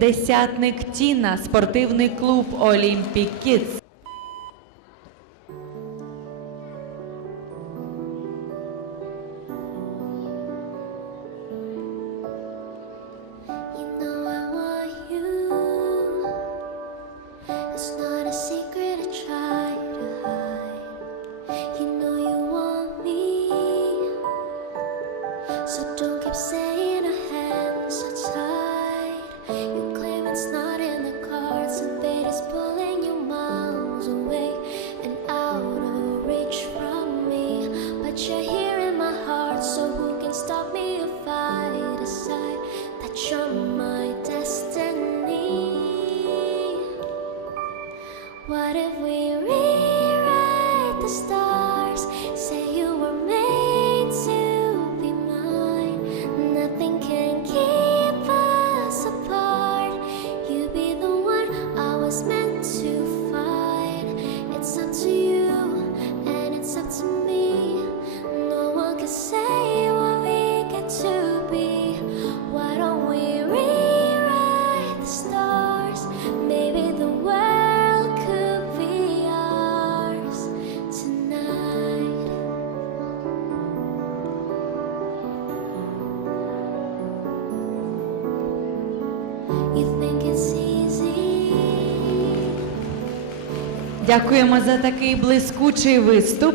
Десятник Тіна, спортивний клуб Олімпік Кітс. You know I want What if we rewrite the stars? Say you were made to be mine. Nothing can keep us apart. You be the one I was meant to find. It's up to you, and it's up to me. No one can say Дякуємо за такий блискучий виступ.